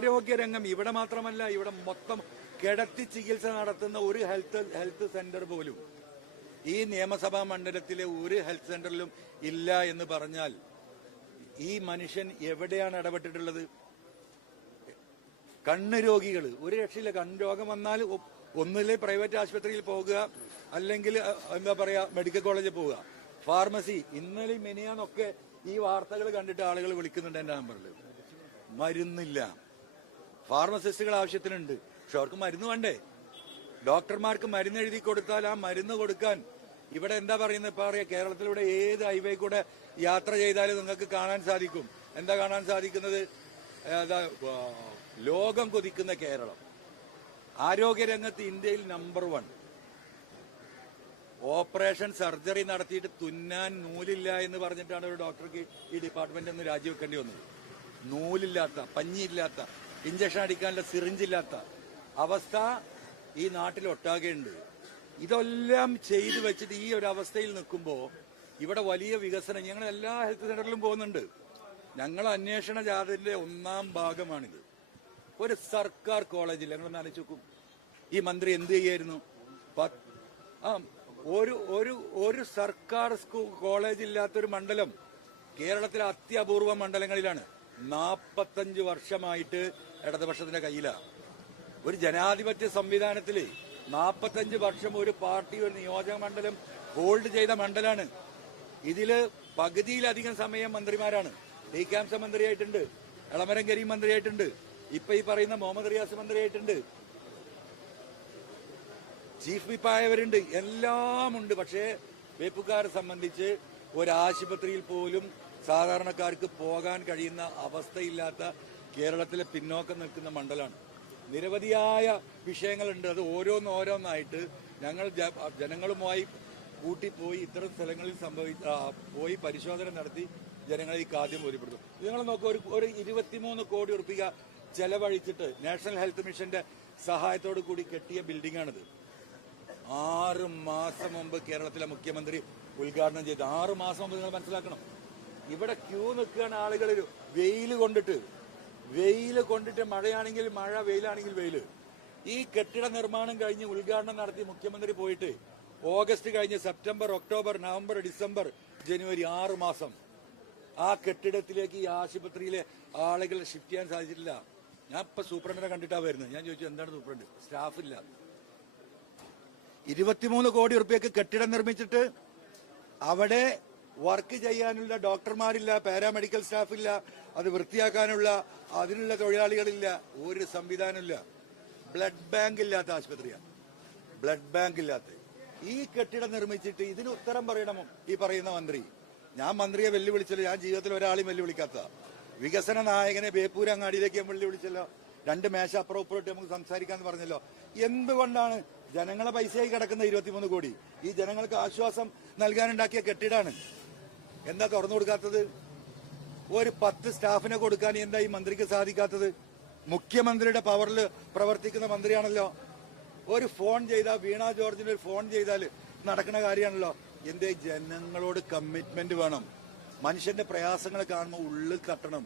ആരോഗ്യരംഗം ഇവിടെ മാത്രമല്ല ഇവിടെ മൊത്തം കിടത്തി ചികിത്സ നടത്തുന്ന ഒരു ഹെൽത്ത് ഹെൽത്ത് സെന്റർ പോലും ഈ നിയമസഭാ മണ്ഡലത്തിലെ ഒരു ഹെൽത്ത് സെന്ററിലും ഇല്ല എന്ന് പറഞ്ഞാൽ ഈ മനുഷ്യൻ എവിടെയാണ് ഇടപെട്ടിട്ടുള്ളത്? കണ്ണ് രോഗികൾ ഒരു രക്ഷയില്ല. കണ്ണ് രോഗം വന്നാൽ ഒന്നിലെ പ്രൈവറ്റ് ആശുപത്രിയിൽ പോകുക അല്ലെങ്കിൽ എന്താ പറയാ മെഡിക്കൽ കോളേജിൽ പോവുക. ഫാർമസി ഇന്നലെ മെനിയാന്നൊക്കെ ഈ വാർത്തകൾ കണ്ടിട്ട് ആളുകൾ വിളിക്കുന്നുണ്ട് എന്റെ നമ്പറിൽ മരുന്നില്ല. ഫാർമസിസ്റ്റുകൾ ആവശ്യത്തിനുണ്ട്. പക്ഷെ അവർക്ക് മരുന്ന് വേണ്ടേ? ഡോക്ടർമാർക്ക് മരുന്ന് എഴുതി കൊടുത്താൽ ആ മരുന്ന് കൊടുക്കാൻ ഇവിടെ എന്താ പറയുന്നത്? ഇപ്പൊ അറിയാം കേരളത്തിലൂടെ ഏത് ഹൈവേ കൂടെ യാത്ര ചെയ്താലും നിങ്ങൾക്ക് കാണാൻ സാധിക്കും. എന്താ കാണാൻ സാധിക്കുന്നത്? ലോകം കൊതിക്കുന്ന കേരളം. ആരോഗ്യരംഗത്ത് ഇന്ത്യയിൽ നമ്പർ വൺ ഓപ്പറേഷൻ സർജറി നടത്തിയിട്ട് തുന്നാൻ നൂലില്ല എന്ന് പറഞ്ഞിട്ടാണ് ഒരു ഡോക്ടർക്ക് ഈ ഡിപ്പാർട്ട്മെന്റ് ഒന്ന് രാജിവെക്കേണ്ടി വന്നത്. നൂലില്ലാത്ത പഞ്ഞിയില്ലാത്ത ഇഞ്ചക്ഷൻ അടിക്കാനുള്ള സിറിഞ്ചില്ലാത്ത അവസ്ഥ ഈ നാട്ടിൽ ഒട്ടാകെയുണ്ട്. ഇതെല്ലാം ചെയ്തു വെച്ചിട്ട് ഈ ഒരു അവസ്ഥയിൽ നിൽക്കുമ്പോൾ ഇവിടെ വലിയ വികസനം ഞങ്ങൾ എല്ലാ ഹെൽത്ത് സെന്ററിലും പോകുന്നുണ്ട്. ഞങ്ങൾ അന്വേഷണ ജാഥന്റെ ഒന്നാം ഭാഗമാണിത്. ഒരു സർക്കാർ കോളേജിൽ ഞങ്ങൾ നനച്ചോക്കും ഈ മന്ത്രി എന്ത് ചെയ്യായിരുന്നു? ആ ഒരു ഒരു ഒരു സർക്കാർ സ്കൂൾ കോളേജ് ഇല്ലാത്തൊരു മണ്ഡലം കേരളത്തിലെ അത്യപൂർവ മണ്ഡലങ്ങളിലാണ്. നാൽപ്പത്തഞ്ച് വർഷമായിട്ട് ഇടതുപക്ഷത്തിന്റെ കയ്യിലാണ് ഒരു ജനാധിപത്യ സംവിധാനത്തിൽ നാൽപ്പത്തഞ്ച് വർഷം ഒരു പാർട്ടി ഒരു നിയോജക മണ്ഡലം ഹോൾഡ് ചെയ്ത മണ്ഡലമാണ് ഇതിൽ പകുതിയിലധികം സമയം മന്ത്രിമാരാണ്. ഡി ക്യാംസ മന്ത്രിയായിട്ടുണ്ട് എളമരം കരീം മന്ത്രിയായിട്ടുണ്ട് ഇപ്പൊ ഈ പറയുന്ന മുഹമ്മദ് റിയാസ് മന്ത്രിയായിട്ടുണ്ട്. ചീഫ് വിപ്പായവരുണ്ട് എല്ലാം ഉണ്ട്. പക്ഷേ വേപ്പുകാരെ സംബന്ധിച്ച് ഒരാശുപത്രിയിൽ പോലും സാധാരണക്കാർക്ക് പോകാൻ കഴിയുന്ന അവസ്ഥയില്ലാത്ത കേരളത്തിലെ പിന്നോക്കം നിൽക്കുന്ന മണ്ഡലമാണ്. നിരവധിയായ വിഷയങ്ങളുണ്ട്. അത് ഓരോന്ന് ഓരോന്നായിട്ട് ഞങ്ങൾ ജനങ്ങളുമായി കൂട്ടിപ്പോയി ഇത്തരം സ്ഥലങ്ങളിൽ സംഭവി പോയി പരിശോധന നടത്തി ജനങ്ങളെ ഈ കാദ്യം ബോധ്യപ്പെടുത്തും. നിങ്ങൾ നോക്കുക ഒരു ഒരു ഇരുപത്തിമൂന്ന് കോടി ഉറപ്പിക ചെലവഴിച്ചിട്ട് നാഷണൽ ഹെൽത്ത് മിഷന്റെ സഹായത്തോടു കൂടി കെട്ടിയ ബിൽഡിംഗാണിത് ആറ് മാസം മുമ്പ് കേരളത്തിലെ മുഖ്യമന്ത്രി ഉദ്ഘാടനം ചെയ്ത്. ആറ് മാസം മുമ്പ് നിങ്ങൾ മനസ്സിലാക്കണം. ഇവിടെ ക്യൂ നിൽക്കുകയാണ് ആളുകൾ. വെയിൽ കൊണ്ടിട്ട് വെയിൽ കൊണ്ടിട്ട് മഴയാണെങ്കിൽ മഴ വെയിലാണെങ്കിൽ വെയിൽ ഈ കെട്ടിട നിർമ്മാണം കഴിഞ്ഞ് ഉദ്ഘാടനം നടത്തി മുഖ്യമന്ത്രി പോയിട്ട് ഓഗസ്റ്റ് കഴിഞ്ഞ് സെപ്റ്റംബർ ഒക്ടോബർ നവംബർ ഡിസംബർ ജനുവരി ആറ് മാസം. ആ കെട്ടിടത്തിലേക്ക് ഈ ആശുപത്രിയിലെ ആളുകൾ ഷിഫ്റ്റ് ചെയ്യാൻ സാധിച്ചിട്ടില്ല. ഞാൻ ഇപ്പൊ സൂപ്രണ്ടിനെ കണ്ടിട്ടാ വരുന്നത്. ഞാൻ ചോദിച്ചു എന്താണ് സൂപ്രണ്ട്? സ്റ്റാഫില്ല ഇരുപത്തിമൂന്ന് കോടി റുപ്യക്ക് കെട്ടിടം നിർമ്മിച്ചിട്ട് അവിടെ വർക്ക് ചെയ്യാനുള്ള ഡോക്ടർമാരില്ല പാരാമെഡിക്കൽ സ്റ്റാഫില്ല അത് വൃത്തിയാക്കാനുള്ള അതിനുള്ള തൊഴിലാളികളില്ല ഒരു സംവിധാനമില്ല. ബ്ലഡ് ബാങ്ക് ഇല്ലാത്ത ആശുപത്രിയാണ് ബ്ലഡ് ബാങ്ക് ഇല്ലാത്ത. ഈ കെട്ടിടം നിർമ്മിച്ചിട്ട് ഇതിന് ഉത്തരം പറയണമോ? ഈ പറയുന്ന മന്ത്രി. ഞാൻ മന്ത്രിയെ വെല്ലുവിളിച്ചല്ലോ. ഞാൻ ജീവിതത്തിൽ ഒരാളെയും വെല്ലുവിളിക്കാത്ത. വികസന നായകനെ ബേപ്പൂർ അങ്ങാടിയിലേക്ക് ഞാൻ വെല്ലുവിളിച്ചല്ലോ. രണ്ട് മേശ അപ്പുറം നമുക്ക് സംസാരിക്കാന്ന് പറഞ്ഞല്ലോ. എന്തുകൊണ്ടാണ് ജനങ്ങളെ പൈസയായി കിടക്കുന്ന ഇരുപത്തിമൂന്ന് കോടി? ഈ ജനങ്ങൾക്ക് ആശ്വാസം നൽകാനുണ്ടാക്കിയ കെട്ടിടാണ്. എന്താ തുറന്നു കൊടുക്കാത്തത്? ഒരു പത്ത് സ്റ്റാഫിനെ കൊടുക്കാൻ എന്താ ഈ മന്ത്രിക്ക് സാധിക്കാത്തത്? മുഖ്യമന്ത്രിയുടെ പവറിൽ പ്രവർത്തിക്കുന്ന മന്ത്രിയാണല്ലോ. ഒരു ഫോൺ ചെയ്താൽ വീണ ജോർജിന് ഒരു ഫോൺ ചെയ്താൽ നടക്കുന്ന കാര്യമാണല്ലോ. എന്തേ ജനങ്ങളോട് കമ്മിറ്റ്മെന്റ് വേണം? മനുഷ്യന്റെ പ്രയാസങ്ങൾ കാണുമ്പോൾ ഉള്ളിൽ തട്ടണം.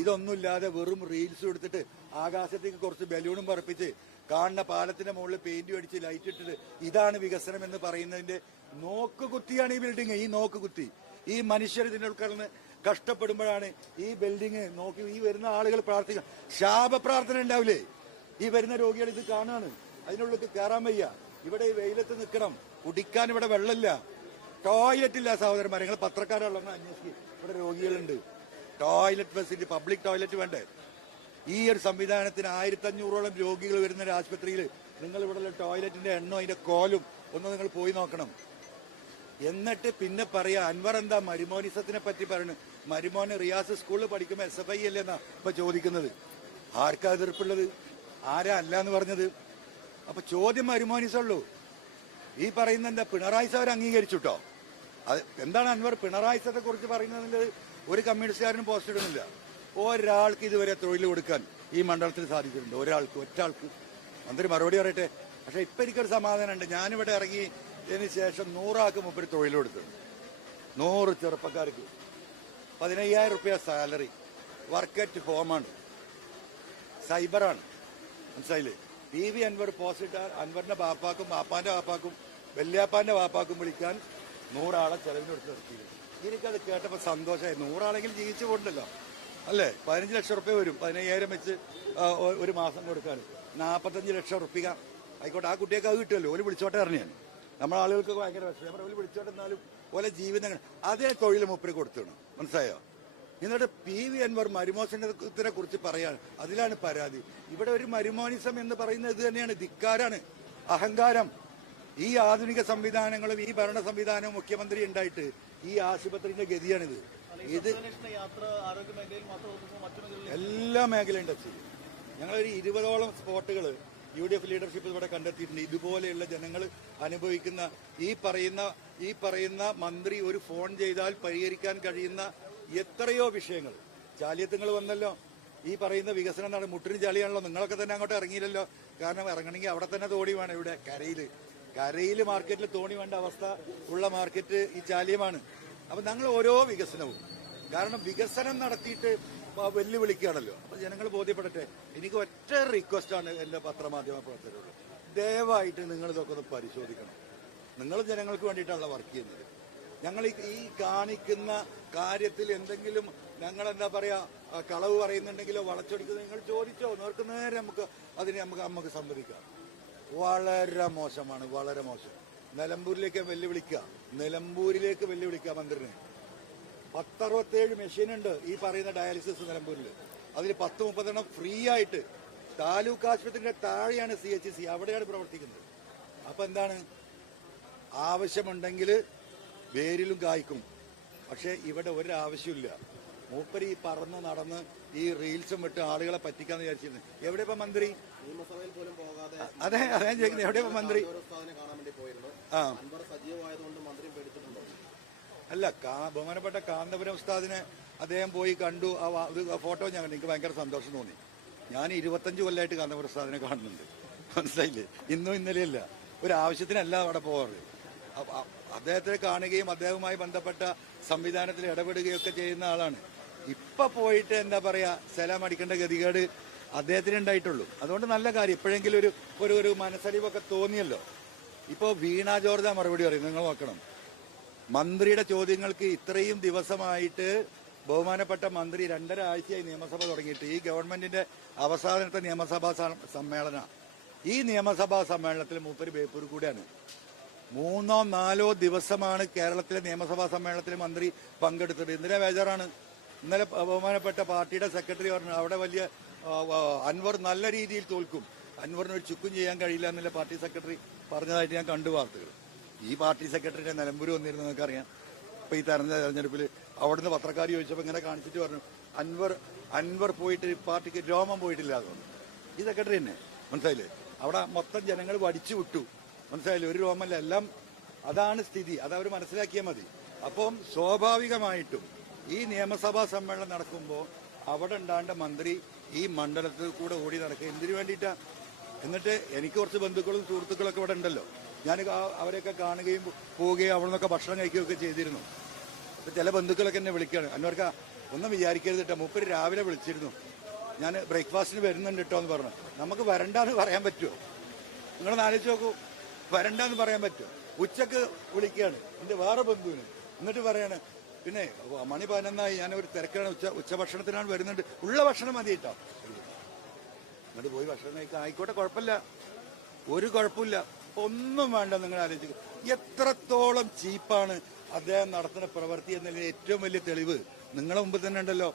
ഇതൊന്നുമില്ലാതെ വെറും റീൽസ് എടുത്തിട്ട് ആകാശത്തേക്ക് കുറച്ച് ബലൂണും പറപ്പിച്ച് കാണുന്ന പാലത്തിന്റെ മുകളിൽ പെയിന്റ് അടിച്ച് ലൈറ്റ് ഇട്ടിട്ട് ഇതാണ് വികസനം എന്ന് പറയുന്നതിന്റെ നോക്കുകുത്തിയാണ് ഈ ബിൽഡിംഗ് ഈ നോക്കുകുത്തി. ഈ മനുഷ്യർ ഇതിനുൾക്കടന്ന് കഷ്ടപ്പെടുമ്പോഴാണ് ഈ ബിൽഡിംഗ് നോക്കി ഈ വരുന്ന ആളുകൾ പ്രാർത്ഥിക്കുക. ശാപപ്രാർത്ഥന ഉണ്ടാവില്ലേ? ഈ വരുന്ന രോഗികൾ ഇത് കാണാണ് അതിനുള്ളിൽ കയറാൻ വയ്യ. ഇവിടെ ഈ വെയിലത്ത് നിൽക്കണം. കുടിക്കാൻ ഇവിടെ വെള്ളമില്ല. ടോയ്ലറ്റ് ഇല്ല സഹോദരന്മാരെ. നിങ്ങൾ പത്രക്കാരുള്ള അന്വേഷിക്കും. ഇവിടെ രോഗികളുണ്ട്. ടോയ്ലറ്റ് ഫെസിലിറ്റി പബ്ലിക് ടോയ്ലറ്റ് വേണ്ടേ? ഈ ഒരു സംവിധാനത്തിന് ആയിരത്തി അഞ്ഞൂറോളം രോഗികൾ വരുന്ന ഒരു ആശുപത്രിയിൽ നിങ്ങൾ ഇവിടെ ടോയ്ലറ്റിന്റെ എണ്ണോ അതിന്റെ കോലും ഒന്ന് നിങ്ങൾ പോയി നോക്കണം. എന്നിട്ട് പിന്നെ പറയാ അൻവർ എന്താ മരുമോനിസത്തിനെ പറ്റി പറയുന്നു മരുമോന് റിയാസ് സ്കൂളിൽ പഠിക്കുമ്പോൾ എസ് എഫ് ഐ അല്ലെന്നാ ഇപ്പൊ ചോദിക്കുന്നത്. ആർക്കാ എതിർപ്പുള്ളത്? ആരാ അല്ല എന്ന് പറഞ്ഞത്? അപ്പൊ ചോദ്യം മരുമോനിസുള്ളൂ. ഈ പറയുന്ന എന്താ പിണറായി സാർ അംഗീകരിച്ചുട്ടോ? അത് എന്താണ് അൻവർ പിണറായി സത്തെ കുറിച്ച് പറയുന്നതിന്റെ ഒരു കമ്മ്യൂണിസ്റ്റുകാരനും പോസ്റ്റ് ഇടുന്നില്ല. ഒരാൾക്ക് ഇതുവരെ തൊഴിൽ കൊടുക്കാൻ ഈ മണ്ഡലത്തിൽ സാധിച്ചിട്ടുണ്ട്. ഒരാൾക്ക് ഒറ്റാൾക്ക്. മന്ത്രി മറുപടി പറയട്ടെ. പക്ഷെ ഇപ്പൊ എനിക്കൊരു സമാധാനമുണ്ട്. ഞാനിവിടെ ഇറങ്ങി ഇതിന് ശേഷം നൂറാൾക്ക് മുമ്പ് തൊഴിൽ കൊടുത്തു. നൂറ് ചെറുപ്പക്കാർക്ക്. പതിനയ്യായിരം റുപ്യ സാലറി. വർക്ക് അറ്റ് ഹോമാണ്. സൈബറാണ്. മനസ്സിലായില്ലേ? പി വി അൻവർ പോസിറ്റ് അൻവറിന്റെ ബാപ്പാക്കും ബാപ്പാന്റെ ബാപ്പാക്കും വല്യാപ്പാന്റെ ബാപ്പാക്കും വിളിക്കാൻ നൂറാളെ ചെലവിനെടുത്ത് നിർത്തിയിരുന്നു എനിക്കത് കേട്ടപ്പോൾ സന്തോഷമായി. നൂറാളെങ്കിലും ജീവിച്ചു പോകണ്ടല്ലോ അല്ലേ? പതിനഞ്ച് ലക്ഷം റുപ്യ വരും. പതിനയ്യായിരം വെച്ച് ഒരു മാസം കൊടുക്കാൻ നാൽപ്പത്തഞ്ച് ലക്ഷം റുപ്യ. ആയിക്കോട്ടെ ആ കുട്ടിയൊക്കെ അത് കിട്ടുമല്ലോ. ഓൽ വിളിച്ചോട്ടെ അറിഞ്ഞു നമ്മളെ ആളുകൾക്ക് ഭയങ്കര വിഷയം ഓൽ വിളിച്ചോട്ടെ എന്നാലും ഓലെ ജീവിതങ്ങൾ. അതേ തൊഴിൽ മുപ്പിൽ കൊടുത്താണ്. മനസ്സിലായോ? എന്നിട്ട് പി വി അൻവർ മരുമോസനത്തിനെ കുറിച്ച് പറയാണ്. അതിലാണ് പരാതി. ഇവിടെ ഒരു മരുമോനിസം എന്ന് പറയുന്നത് ഇത് തന്നെയാണ്. ധിക്കാരാണ്. അഹങ്കാരം. ഈ ആധുനിക സംവിധാനങ്ങളും ഈ ഭരണ സംവിധാനവും മുഖ്യമന്ത്രി ഉണ്ടായിട്ട് ഈ ആശുപത്രിന്റെ ഗതിയാണിത്. ഇത് എല്ലാ മേഖലയും ടച്ച് ചെയ്യും. ഞങ്ങളൊരു ഇരുപതോളം സ്പോട്ടുകൾ യു ഡി എഫ് ലീഡർഷിപ്പ് ഇവിടെ കണ്ടെത്തിയിട്ടുണ്ട്. ഇതുപോലെയുള്ള ജനങ്ങൾ അനുഭവിക്കുന്ന ഈ പറയുന്ന ഈ പറയുന്ന മന്ത്രി ഒരു ഫോൺ ചെയ്താൽ പരിഹരിക്കാൻ കഴിയുന്ന എത്രയോ വിഷയങ്ങൾ. ചാലിയത്തുങ്ങൾ വന്നല്ലോ. ഈ പറയുന്ന വികസനം നട മുട്ടിന് ചാലിയാണല്ലോ നിങ്ങളൊക്കെ തന്നെ അങ്ങോട്ട് ഇറങ്ങിയില്ലല്ലോ. കാരണം ഇറങ്ങണമെങ്കിൽ അവിടെ തന്നെ തോണി വേണം ഇവിടെ കരയിൽ കരയിൽ മാർക്കറ്റിൽ തോണി വേണ്ട അവസ്ഥ ഉള്ള മാർക്കറ്റ് ഈ ചാലിയമാണ് അപ്പൊ ഞങ്ങൾ ഓരോ വികസനവും. കാരണം വികസനം നടത്തിയിട്ട് വെല്ലുവിളിക്കുകയാണല്ലോ. അപ്പൊ ജനങ്ങൾ ബോധ്യപ്പെടട്ടെ. എനിക്ക് ഒറ്റ റിക്വസ്റ്റാണ് എന്റെ പത്രമാധ്യമ പ്രവർത്തകരോട്. ദയവായിട്ട് നിങ്ങൾ ഇതൊക്കെ ഒന്ന് പരിശോധിക്കണം. നിങ്ങൾ ജനങ്ങൾക്ക് വേണ്ടിയിട്ടാണല്ലോ വർക്ക് ചെയ്യുന്നത്. ഞങ്ങൾ ഈ- കാണിക്കുന്ന കാര്യത്തിൽ എന്തെങ്കിലും ഞങ്ങൾ എന്താ പറയാ കളവ് പറയുന്നുണ്ടെങ്കിലോ വളച്ചൊടിക്കുന്നത് നിങ്ങൾ ചോദിച്ചോ നേർക്ക് നേരെ നമുക്ക് അതിനെ നമുക്ക് നമുക്ക് സംവദിക്കാം. വളരെ മോശമാണ് വളരെ മോശം. നിലമ്പൂരിലേക്ക് വെല്ലുവിളിക്കുക. നിലമ്പൂരിലേക്ക് വെല്ലുവിളിക്കുക മന്ത്രിനെ. പത്തറുപത്തേഴ് മെഷീനുണ്ട് ഈ പറയുന്ന ഡയാലിസിസ് നിലമ്പൂരിൽ അതിൽ പത്ത് മുപ്പതെണ്ണം ഫ്രീ ആയിട്ട് താലൂക്ക് ആശുപത്രിയുടെ താഴെയാണ് സി എച്ച് സി അവിടെയാണ് പ്രവർത്തിക്കുന്നത്. അപ്പൊ എന്താണ്? ആവശ്യമുണ്ടെങ്കിൽ വേരിലും കായ്ക്കും. പക്ഷെ ഇവിടെ ഒരു ആവശ്യമില്ല മൂപ്പര് ഈ പറന്ന് നടന്ന് ഈ റീൽസും വിട്ട് ആളുകളെ പറ്റിക്കാന്ന് വിചാരിച്ചിരുന്നു. എവിടെ ഇപ്പൊ മന്ത്രി? നിയമസഭയിൽ പോലും പോകാതെ അതെ അതെ ചോദിക്കുന്നത്. എവിടെ ഇപ്പൊ മന്ത്രി? കാണാൻ വേണ്ടി പോയിരുന്നു. ആ. അൻവർ സജീവമായതുകൊണ്ട് മന്ത്രി പേടിച്ചിട്ടുണ്ടോ? അല്ല ബഹുമാനപ്പെട്ട കാന്തപുരം ഉസ്താദിനെ അദ്ദേഹം പോയി കണ്ടു. ആ ആ ഫോട്ടോ ഞാൻ കണ്ടു. എനിക്ക് ഭയങ്കര സന്തോഷം തോന്നി. ഞാൻ ഇരുപത്തഞ്ച് കൊല്ലമായിട്ട് കാന്തപുരം കാണുന്നുണ്ട്. മനസ്സിലായില്ലേ? ഇന്നും ഇന്നലെയല്ല. ഒരു ആവശ്യത്തിനല്ല അവിടെ പോകാറ്. അദ്ദേഹത്തെ കാണുകയും അദ്ദേഹവുമായി ബന്ധപ്പെട്ട സംവിധാനത്തിൽ ഇടപെടുകയും ഒക്കെ ചെയ്യുന്ന ആളാണ്. ഇപ്പൊ പോയിട്ട് എന്താ പറയാ സലാം അടിക്കേണ്ട ഗതികേട് അദ്ദേഹത്തിന് ഉണ്ടായിട്ടുള്ളൂ. അതുകൊണ്ട് നല്ല കാര്യം. എപ്പോഴെങ്കിലും ഒരു ഒരു ഒരു മനസ്സലിവൊക്കെ തോന്നിയല്ലോ. ഇപ്പോ വീണ ജോർജ മറുപടി പറയും. നിങ്ങൾ നോക്കണം. മന്ത്രിയുടെ ചോദ്യങ്ങൾക്ക് ഇത്രയും ദിവസമായിട്ട് ബഹുമാനപ്പെട്ട മന്ത്രി രണ്ടര ആഴ്ചയായി നിയമസഭ തുടങ്ങിയിട്ട് ഈ ഗവൺമെന്റിന്റെ അവസാനത്തെ നിയമസഭാ സമ്മേളന. ഈ നിയമസഭാ സമ്മേളനത്തിൽ മൂപ്പര് ബേപ്പൂർ കൂടിയാണ്. മൂന്നോ നാലോ ദിവസമാണ് കേരളത്തിലെ നിയമസഭാ സമ്മേളനത്തിൽ മന്ത്രി പങ്കെടുത്തത്. ഇന്നലെ ബേജാറാണ്. ഇന്നലെ ബഹുമാനപ്പെട്ട പാർട്ടിയുടെ സെക്രട്ടറി പറഞ്ഞു അവിടെ വലിയ അൻവർ നല്ല രീതിയിൽ തോൽക്കും. അൻവറിന് ഒരു ചുക്കും ചെയ്യാൻ കഴിയില്ല എന്നുള്ള പാർട്ടി സെക്രട്ടറി പറഞ്ഞതായിട്ട് ഞാൻ കണ്ടു വാർത്തകൾ. ഈ പാർട്ടി സെക്രട്ടറിയുടെ നിലമ്പൂർ വന്നിരുന്നു നിങ്ങൾക്കറിയാം. ഇപ്പൊ ഈ തെരഞ്ഞ തെരഞ്ഞെടുപ്പിൽ അവിടുന്ന് പത്രക്കാർ ചോദിച്ചപ്പോൾ ഇങ്ങനെ കാണിച്ചിട്ട് പറഞ്ഞു അൻവർ അൻവർ പോയിട്ട് പാർട്ടിക്ക് രോമം പോയിട്ടില്ല അതുകൊണ്ട് ഈ സെക്രട്ടറി തന്നെ മനസ്സിലായില്ലേ? അവിടെ മൊത്തം ജനങ്ങൾ വടിച്ചു വിട്ടു. മനസ്സിലായില്ലേ? ഒരു രോമല്ല എല്ലാം അതാണ് സ്ഥിതി. അത് അവർ മനസ്സിലാക്കിയാൽ മതി. അപ്പം സ്വാഭാവികമായിട്ടും ഈ നിയമസഭാ സമ്മേളനം നടക്കുമ്പോൾ അവിടെ ഉണ്ടാണ്ട മന്ത്രി ഈ മണ്ഡലത്തിൽ കൂടെ ഓടി നടക്കുക എന്തിനു വേണ്ടിയിട്ടാ? എന്നിട്ട് എനിക്ക് കുറച്ച് ബന്ധുക്കളും സുഹൃത്തുക്കളൊക്കെ ഇവിടെ ഉണ്ടല്ലോ. ഞാൻ അവരെയൊക്കെ കാണുകയും പോവുകയും അവിടെ നിന്നൊക്കെ ഭക്ഷണം കഴിക്കുകയൊക്കെ ചെയ്തിരുന്നു. അപ്പൊ ചില ബന്ധുക്കളൊക്കെ എന്നെ വിളിക്കുകയാണ്. അന്നവർക്ക് ഒന്നും വിചാരിക്കരുത് കേട്ടോ മൂപ്പര് രാവിലെ വിളിച്ചിരുന്നു. ഞാൻ ബ്രേക്ക്ഫാസ്റ്റിന് വരുന്നുണ്ട് കേട്ടോ എന്ന് പറഞ്ഞു. നമുക്ക് വരണ്ടാന്ന് പറയാൻ പറ്റുമോ നിങ്ങളൊന്ന് ആലോചിച്ച് നോക്കൂ. വരണ്ടാന്ന് പറയാൻ പറ്റുമോ ഉച്ചയ്ക്ക് വിളിക്കുകയാണ്. എന്റെ വേറെ ബന്ധുവിന്. എന്നിട്ട് പറയാണ് പിന്നെ മണി പതിനൊന്നായി. ഞാൻ ഒരു തിരക്കാണ് ഉച്ച ഉച്ചഭക്ഷണത്തിനാണ് വരുന്നുണ്ട്. ഉള്ള ഭക്ഷണം മതി കേട്ടോ എന്നിട്ട് പോയി ഭക്ഷണം കഴിക്കാൻ. ആയിക്കോട്ടെ കുഴപ്പമില്ല. ഒരു കുഴപ്പമില്ല. ഒന്നും വേണ്ട നിങ്ങൾ ആലോചിക്കുക എത്രത്തോളം ചീപ്പാണ് അദ്ദേഹം നടത്തുന്ന പ്രവൃത്തി എന്നതിന് ഏറ്റവും വലിയ തെളിവ് നിങ്ങളെ മുമ്പ് തന്നെ ഉണ്ടല്ലോ.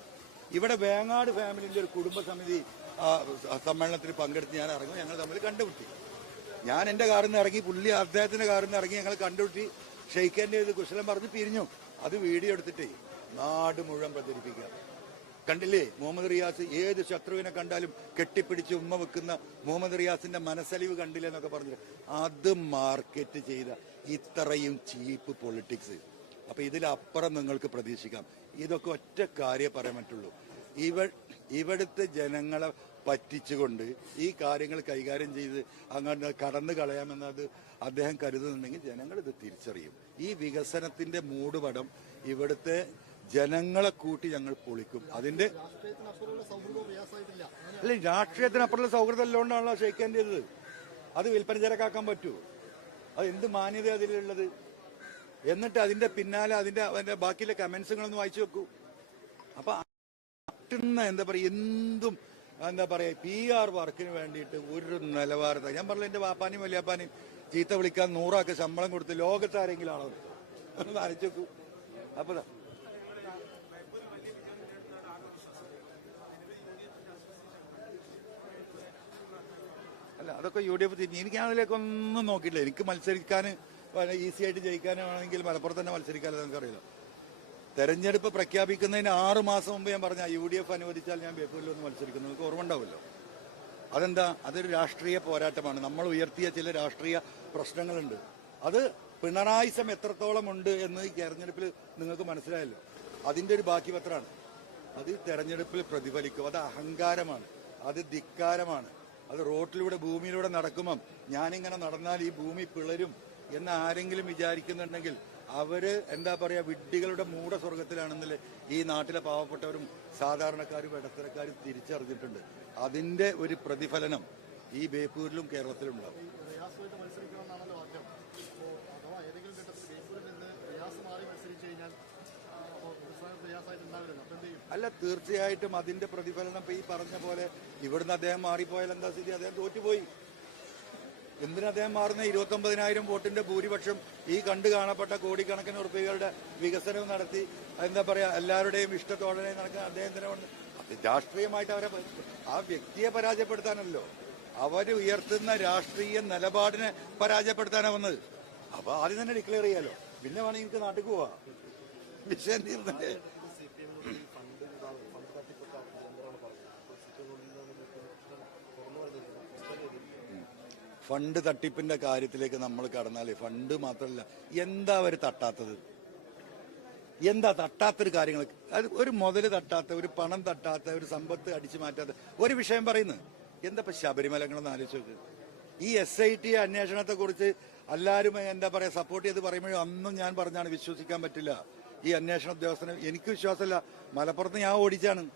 ഇവിടെ വേങ്ങാട് ഫാമിലിന്റെ ഒരു കുടുംബ സമിതി സമ്മേളനത്തിൽ പങ്കെടുത്ത് ഞാൻ ഇറങ്ങും. ഞങ്ങൾ തമ്മിൽ കണ്ടുമുട്ടി. ഞാൻ എന്റെ കാറിൽ നിന്ന് ഇറങ്ങി പുള്ളി അദ്ദേഹത്തിന്റെ കാറിൽ നിന്ന് ഇറങ്ങി ഞങ്ങൾ കണ്ടുമുട്ടി. ഷെയ്ഖാന്റെ ഇത് കുശലം പറഞ്ഞ് പിരിഞ്ഞു. അത് വീഡിയോ എടുത്തിട്ടേ നാട് മുഴുവൻ പ്രചരിപ്പിക്കുക. കണ്ടില്ലേ? മുഹമ്മദ് റിയാസ് ഏത് ശത്രുവിനെ കണ്ടാലും കെട്ടിപ്പിടിച്ച് ഉമ്മ വെക്കുന്ന മുഹമ്മദ് റിയാസിന്റെ മനസ്സലിവ് കണ്ടില്ല എന്നൊക്കെ അത് മാർക്കറ്റ് ചെയ്ത ഇത്രയും ചീപ്പ് പൊളിറ്റിക്സ് അപ്പൊ ഇതിലപ്പുറം നിങ്ങൾക്ക് പ്രതീക്ഷിക്കാം. ഇതൊക്കെ ഒറ്റ കാര്യം പറയാൻ പറ്റുള്ളൂ. ഇവ ഇവിടുത്തെ ജനങ്ങളെ പറ്റിച്ചുകൊണ്ട് ഈ കാര്യങ്ങൾ കൈകാര്യം ചെയ്ത് അങ്ങനെ കടന്നു കളയാമെന്നത് അദ്ദേഹം കരുതുന്നുണ്ടെങ്കിൽ ജനങ്ങൾ ഇത് തിരിച്ചറിയും. ഈ വികസനത്തിന്റെ മൂടുപടം ഇവിടുത്തെ ജനങ്ങളെ കൂട്ടി ഞങ്ങൾ പൊളിക്കും. അതിന്റെ അല്ല രാഷ്ട്രീയത്തിനപ്പുറമുള്ള സൗഹൃദം അല്ലോണ്ടാണല്ലോ ഷെയ്ക്കേണ്ടത് അത് വിൽപ്പന ചരക്കാക്കാൻ പറ്റൂ. അത് എന്ത് മാന്യത അതിലുള്ളത്? എന്നിട്ട് അതിന്റെ പിന്നാലെ അതിന്റെ അതിന്റെ ബാക്കിയിലെ കമന്റ്സുകളൊന്ന് വായിച്ചു വെക്കൂ. അപ്പൊ എന്താ പറയാ എന്തും എന്താ പറയാ പി ആർ വർക്കിന് വേണ്ടിയിട്ട് ഒരു നിലവാരത്തെ ഞാൻ പറഞ്ഞു എന്റെ വാപ്പാനെയും വലിയാപ്പാനെയും ചീത്ത വിളിക്കാൻ നൂറാക്ക് ശമ്പളം കൊടുത്ത് ലോകത്ത് ആരെങ്കിലും ആണോ ഒന്ന് വായിച്ചു നോക്കൂ അപ്പൊ അല്ല അതൊക്കെ യു ഡി എഫ് തിരിഞ്ഞ്. എനിക്ക് അതിലേക്കൊന്നും എനിക്ക് മത്സരിക്കാൻ ഈസി ആയിട്ട് ജയിക്കാനാണെങ്കിൽ മലപ്പുറത്ത് തന്നെ മത്സരിക്കാമല്ലോ നമുക്കറിയില്ല തെരഞ്ഞെടുപ്പ് പ്രഖ്യാപിക്കുന്നതിന് ആറ് മാസം മുമ്പ് ഞാൻ പറഞ്ഞ യു ഡി എഫ് അനുവദിച്ചാൽ ഞാൻ ബേപ്പൂരിൽ ഒന്ന് മത്സരിക്കുന്നു. നിങ്ങൾക്ക് ഓർമ്മ ഉണ്ടാവുമല്ലോ. അതെന്താ? അതൊരു രാഷ്ട്രീയ പോരാട്ടമാണ്. നമ്മൾ ഉയർത്തിയ ചില രാഷ്ട്രീയ പ്രശ്നങ്ങളുണ്ട്. അത് പിണറായിസം എത്രത്തോളം ഉണ്ട് എന്ന് ഈ തെരഞ്ഞെടുപ്പിൽ നിങ്ങൾക്ക് മനസ്സിലായല്ലോ. അതിന്റെ ഒരു ബാക്കി പത്രമാണ്. അത് തെരഞ്ഞെടുപ്പിൽ പ്രതിഫലിക്കും. അത് അഹങ്കാരമാണ്. അത് ധിക്കാരമാണ്. അത് റോട്ടിലൂടെ ഭൂമിയിലൂടെ നടക്കുമ്പം ഞാനിങ്ങനെ നടന്നാൽ ഈ ഭൂമി പിളരും. എന്ന് ആരെങ്കിലും വിചാരിക്കുന്നുണ്ടെങ്കിൽ അവർ എന്താ പറയാ വിഡ്ഢികളുടെ മൂട സ്വർഗത്തിലാണെന്നിൽ ഈ നാട്ടിലെ പാവപ്പെട്ടവരും സാധാരണക്കാരും ഇടത്തരക്കാരും തിരിച്ചറിഞ്ഞിട്ടുണ്ട്. അതിന്റെ ഒരു പ്രതിഫലനം ഈ ബേപ്പൂരിലും കേരളത്തിലും ഉണ്ടാവും അല്ല തീർച്ചയായിട്ടും അതിന്റെ പ്രതിഫലനം ഇപ്പൊ ഈ പറഞ്ഞ പോലെ ഇവിടുന്ന് അദ്ദേഹം മാറിപ്പോയാൽ എന്താ സ്ഥിതി? അദ്ദേഹം തോറ്റുപോയി. എന്തിനാ അദ്ദേഹം മാറുന്ന ഇരുപത്തി ഒമ്പതിനായിരം വോട്ടിന്റെ ഭൂരിപക്ഷം ഈ കണ്ടു കാണപ്പെട്ട കോടിക്കണക്കിന് ഉറുപ്പികളുടെ വികസനം നടത്തി എന്താ പറയാ എല്ലാവരുടെയും ഇഷ്ടത്തോടനെ നടക്കുന്ന അദ്ദേഹത്തിന് കൊണ്ട് അത് രാഷ്ട്രീയമായിട്ട് അവരെ ആ വ്യക്തിയെ പരാജയപ്പെടുത്താനല്ലോ. അവർ ഉയർത്തുന്ന രാഷ്ട്രീയ നിലപാടിനെ പരാജയപ്പെടുത്താനാ വന്നത്. അപ്പൊ ആദ്യം തന്നെ ഡിക്ലെയർ ചെയ്യാലോ. പിന്നെ വേണമെങ്കിൽ നാട്ടിൽ പോവാ. വിഷയം തീർന്നേ ഫണ്ട് തട്ടിപ്പിന്റെ കാര്യത്തിലേക്ക് നമ്മൾ കടന്നാലേ ഫണ്ട് മാത്രമല്ല എന്താ അവർ തട്ടാത്തത്? എന്താ തട്ടാത്തൊരു കാര്യങ്ങൾ? അത് ഒരു മുതൽ തട്ടാത്ത ഒരു പണം തട്ടാത്ത ഒരു സമ്പത്ത് അടിച്ചു മാറ്റാത്ത ഒരു വിഷയം പറയുന്നു. എന്താ ഇപ്പൊ ശബരിമലങ്ങളെന്ന് ആലോചിച്ച് നോക്ക്. ഈ എസ് ഐ ടി അന്വേഷണത്തെ കുറിച്ച് എല്ലാവരും എന്താ പറയാ സപ്പോർട്ട് ചെയ്ത് പറയുമ്പോഴും അന്നും ഞാൻ പറഞ്ഞാണ് വിശ്വസിക്കാൻ പറ്റില്ല. ഈ അന്വേഷണ ഉദ്യോഗസ്ഥന് എനിക്ക് വിശ്വാസമില്ല. മലപ്പുറത്ത് ഞാൻ ഓടിച്ചാണ്.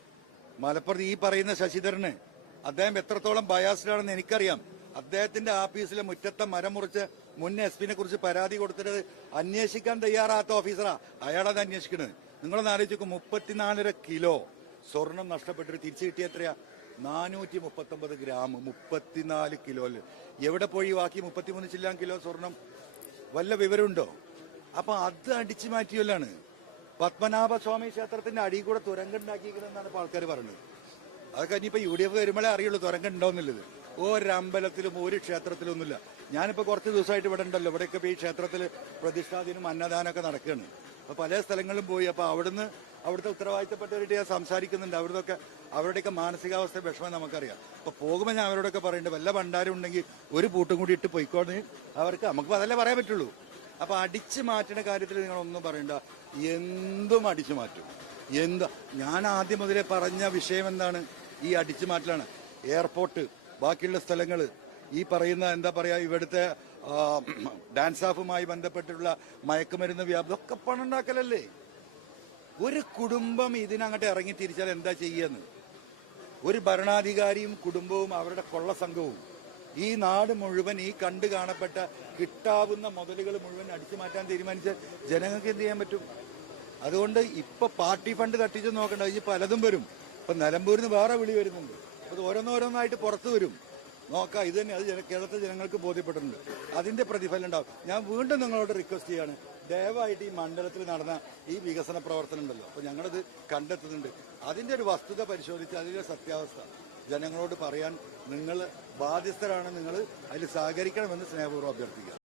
മലപ്പുറത്ത് ഈ പറയുന്ന ശശിധരന് അദ്ദേഹം എത്രത്തോളം ബയാസ്ഡാണെന്ന് എനിക്കറിയാം. അദ്ദേഹത്തിന്റെ ആഫീസിലെ മുറ്റത്തെ മരം മുറിച്ച് മുൻ എസ് പിനെ കുറിച്ച് പരാതി കൊടുത്തിട്ട് അന്വേഷിക്കാൻ തയ്യാറാത്ത ഓഫീസറാ അയാളത് അന്വേഷിക്കുന്നത് നിങ്ങളൊന്ന് ആലോചിക്കും മുപ്പത്തിനാലര കിലോ സ്വർണം നഷ്ടപ്പെട്ടിട്ട് തിരിച്ചു കിട്ടിയ എത്രയാ? നാനൂറ്റി മുപ്പത്തൊമ്പത് ഗ്രാം മുപ്പത്തിനാല് കിലോയിൽ എവിടെ പോയി? ബാക്കി മുപ്പത്തിമൂന്ന് ചില്ലാം കിലോ സ്വർണം. വല്ല വിവരമുണ്ടോ? അപ്പൊ അത് അടിച്ചു മാറ്റിയല്ലാണ് പത്മനാഭ സ്വാമി ക്ഷേത്രത്തിന്റെ അടി കൂടെ തുരങ്കുണ്ടാക്കിയിരിക്കണമെന്നാണ് ഇപ്പൊ ആൾക്കാർ പറയുന്നത്. അതൊക്കെ ഇനിയിപ്പോ യു ഡി എഫ് വരുമ്പോഴേ അറിയുള്ളൂ തുരങ്കം ഉണ്ടോന്നുള്ളത് ഒരമ്പലത്തിലും ഒരു ക്ഷേത്രത്തിലും ഒന്നുമില്ല ഞാനിപ്പോ കുറച്ച് ദിവസമായിട്ട് ഇവിടെ ഉണ്ടല്ലോ. ഇവിടെയൊക്കെ ഈ ക്ഷേത്രത്തിൽ പ്രതിഷ്ഠാദിനും അന്നദാനമൊക്കെ നടക്കുകയാണ്. അപ്പോൾ പല സ്ഥലങ്ങളിലും പോയി അപ്പോൾ അവിടുന്ന് അവിടുത്തെ ഉത്തരവാദിത്തപ്പെട്ടവരുടെ ഞാൻ സംസാരിക്കുന്നുണ്ട്. അവിടുത്തെ അവരുടെയൊക്കെ മാനസികാവസ്ഥ വിഷമം നമുക്കറിയാം. അപ്പോൾ പോകുമ്പോൾ ഞാൻ അവരോടൊക്കെ പറയുന്നുണ്ട് വല്ല ഭണ്ഡാരം ഉണ്ടെങ്കിൽ ഒരു പൂട്ടും കൂടി ഇട്ട് പോയിക്കോന്ന് അവർക്ക് നമുക്ക് അതല്ലേ പറയാൻ പറ്റുള്ളൂ. അപ്പോൾ അടിച്ചു മാറ്റുന്ന കാര്യത്തിൽ നിങ്ങളൊന്നും പറയണ്ട. എന്തും അടിച്ചു മാറ്റും. എന്താ? ഞാൻ ആദ്യം മുതലേ പറഞ്ഞ വിഷയം എന്താണ്? ഈ അടിച്ചു മാറ്റലാണ്. എയർപോർട്ട്. ബാക്കിയുള്ള സ്ഥലങ്ങൾ ഈ പറയുന്ന എന്താ പറയാ ഇവിടുത്തെ ഡാൻസ് ഓഫുമായി ബന്ധപ്പെട്ടിട്ടുള്ള മയക്കുമരുന്ന് വ്യാപനം ഒക്കെ പണം ഉണ്ടാക്കലല്ലേ ഒരു കുടുംബം ഇതിനങ്ങോട്ട് ഇറങ്ങി തിരിച്ചാൽ എന്താ ചെയ്യുന്നത് ഒരു ഭരണാധികാരിയും കുടുംബവും അവരുടെ കൊള്ള സംഘവും ഈ നാട് മുഴുവൻ ഈ കണ്ടു കാണപ്പെട്ട കിട്ടാവുന്ന മുതലുകൾ മുഴുവൻ അടിച്ചു മാറ്റാൻ തീരുമാനിച്ച ജനങ്ങൾക്ക് എന്ത് ചെയ്യാൻ പറ്റും? അതുകൊണ്ട് ഇപ്പൊ പാർട്ടി ഫണ്ട് തട്ടിച്ചു നോക്കണ്ട ഇനി പലതും വരും. ഇപ്പൊ നിലമ്പൂരിന്ന് വേറെ വിളി വരുന്നുണ്ട്. അത് ഓരോന്നോരോന്നായിട്ട് പുറത്തു വരും. നോക്കാം ഇത് തന്നെ അത് കേരളത്തിലെ ജനങ്ങൾക്ക് ബോധ്യപ്പെട്ടിട്ടുണ്ട്. അതിന്റെ പ്രതിഫലം ഉണ്ടാവും. ഞാൻ വീണ്ടും നിങ്ങളോട് റിക്വസ്റ്റ് ചെയ്യാണ്. ദയവായിട്ട് ഈ മണ്ഡലത്തിൽ നടന്ന ഈ വികസന പ്രവർത്തനം ഉണ്ടല്ലോ. അപ്പൊ ഞങ്ങളത് കണ്ടെത്തുന്നുണ്ട്. അതിന്റെ ഒരു വസ്തുത പരിശോധിച്ച് അതിന്റെ സത്യാവസ്ഥ. ജനങ്ങളോട് പറയാൻ നിങ്ങൾ ബാധ്യസ്ഥരാണ് നിങ്ങൾ അതിൽ സഹകരിക്കണമെന്ന് സ്നേഹപൂർവം അഭ്യർത്ഥിക്കുക.